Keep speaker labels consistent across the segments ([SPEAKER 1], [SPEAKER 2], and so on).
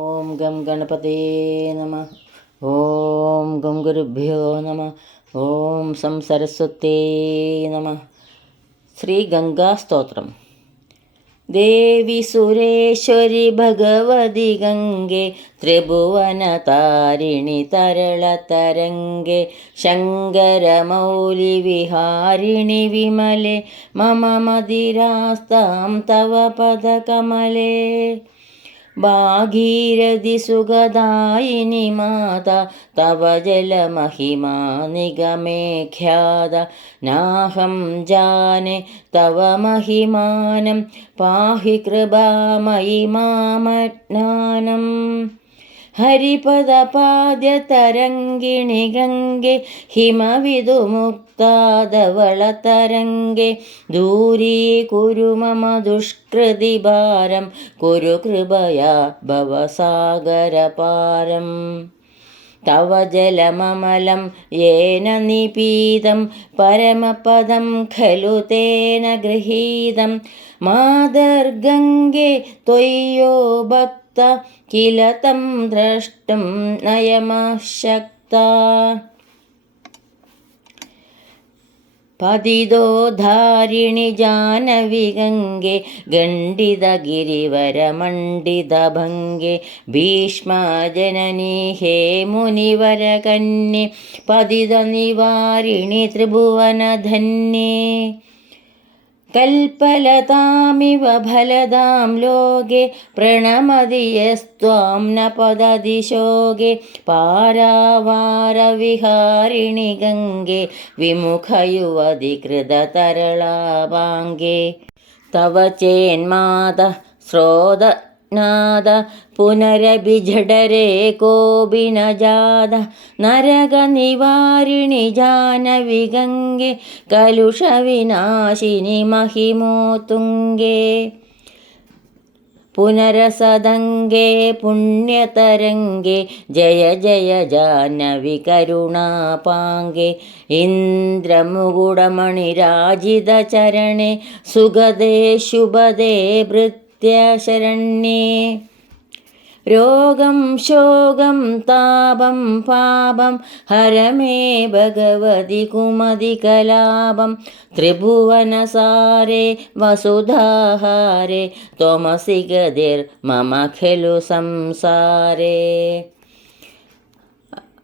[SPEAKER 1] ഓം gum ഗണപതേ നമ. ഓം gum ഗുരുഭ്യോ നമ. ഓം സം സരസ്വത്തേ നമ. ശ്രീ ഗംഗാ സ്തോത്രം. ദേവി സുരേശ്വരി ഭഗവതി ഗംഗെ തരംഗേ ശങ്കര മൗലി വിഹാരിണി വിമലേ മമ മതിരാസ്താം തവ പദകമലേ. ഭാഗീരഥി സുഖദായിനി മാത തവ ജലമഹിമാ നിഗമേ ഖ്യാത നാഹം ജാനെ തവ മഹിമാനം പാഹി കൃപാമയി മാമജ്ഞാനം. ഹരിപദപാദ്യതരംഗിണി ഗംഗെ ഹിമവിദുമുക്താദവളതരംഗെ ദൂരീകുരു മമ ദുഷ്കൃതിഭാരം കുരു കൃപയാ ഭവസാഗരപാരം. തവ ജലമമലം യേന നിപീതം പരമപദം ഖലു തേന ഗൃഹീതം. മാതർഗംഗെ ത്വയ്യോ ഭക്ത शक्ता किल तं द्रष्टुं नयमाशक्ता। शक्ता पदिदोधारिणि जनवि गङ्गे गण्डितगिरिवरमण्डितभङ्गे भीष्माजननी हे मुनिवरकन्ये पदिदनिवारिणि त्रिभुवनधन्ये। कल्पलतामिव फलदां लोके प्रणमदियस्त्वां न पददिशोगे पारावारविहारिणि गङ्गे विमुखयुवधिकृततरलाभाङ्गे। तव चेन्माद स्रोत നാദ പുനരഭിജഡരേ കോപിനജാത നരകനിവാരിണി ജാനവി ഗംഗെ കലുഷവിനാശിനി മഹിമോതുംഗേ പുനരസദംഗേ പുണ്യതരംഗേ ജയ ജയ ജാഹ്നവി കരുണാപാംഗേ. ഇന്ദ്രമുകുടമണിരാജിതചരണേ സുഗതേ ശുഭദേ ഭൃത് നിത്യശരണ്യേ. രോഗം ശോകം താപം പാപം ഹരമേ ഭഗവതി കുമതി കലാപം. ത്രിഭുവനസാരേ വസുധാഹാരേ ത്വമസി ഗതിർ മമ ഖലു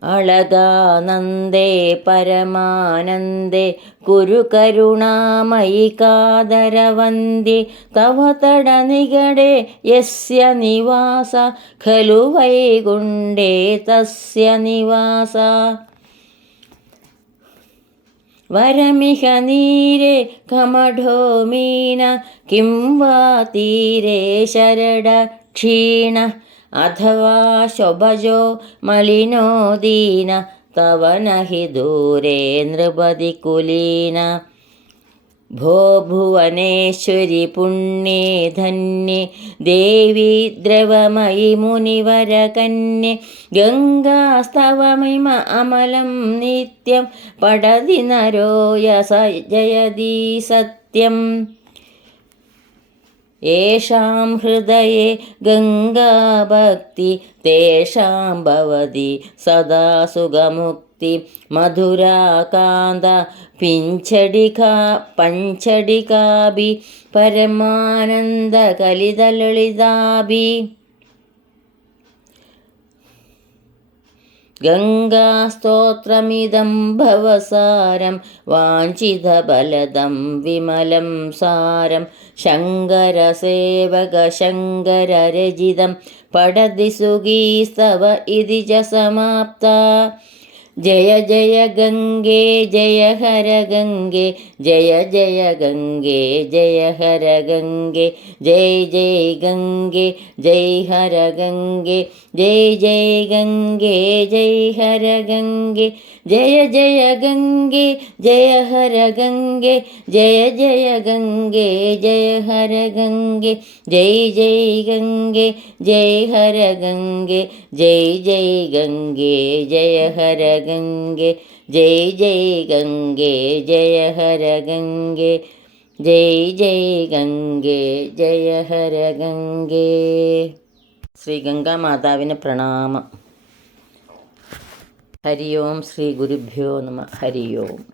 [SPEAKER 1] സംസാരേ അളകാനന്ദേ പരമാനന്ദേ കുരു കരുണാമയി കാദരവന്ദി തവ തടനികടേ യസ്യ നിവാസ ഖലു വൈകുണ്ഠേ തസ്യ നിവാസ. വരമിഹ നീരെ കമഠോ മീന കിം വാ തീരെ ശരട ക്ഷീണ അഥവാ ശൊഭജോ മലിനോ ദീന തവ നഹി ദൂരേ നൃപതി കുലീന. ഭോ ഭുവനേശ്വരി പുണ്യേ ധന്യേ ദേവി ദ്രവമയി മുനിവരകന്യേ ഗംഗാസ്തവമിമ അമലം നിത്യം പടതി നരോയസ ജയതി സത്യം. येषां हृदये गङ्गाभक्ति तेषां भवति सदा सुगमुक्ति मधुराकान्त पिञ्चडिका पञ्चडिकाभि परमानन्दकलितललिताभि ഗംഗാസ്തോത്രമിതം ഭവസാരം വാഞ്ചിതബലദം വിമലം സാരം ശങ്കരസേവക ശങ്കരരചിതം പടതി സുഗീസ്തവ ഇതി ച സമാപ്ത. ജയ ജയ ഗംഗേ ജയ ഹര ഗംഗേ ജയ ജയ ഗംഗേ ജയ ഹര ഗംഗേ ജയ് ജയ് ഗംഗേ ജയ് ഹര ഗംഗേ ജയ് ജയ് ഗംഗേ ജയ് ഹര ഗംഗേ ജയ ജയ ഗംഗേ ജയ ഹര ഗംഗേ ജയ ജയ ഗംഗേ ജയ ഹര ഗംഗേ ജയ് ജയ് ഗംഗേ ജയ് ഹര ഗംഗേ ജയ് ജയ് ഗംഗേ ജയ ഹര ഗംഗെ ജയ് ജയ് ഗംഗെ ജയ ഹര ഗംഗെ ജയ് ജയ് ഗംഗെ ജയ ഹര ഗംഗേ. ശ്രീ ഗംഗാ മാതാവിന് പ്രണാമം. ഹരി ഓം ശ്രീ ഗുരുഭ്യോ നമ. ഹരി ഓം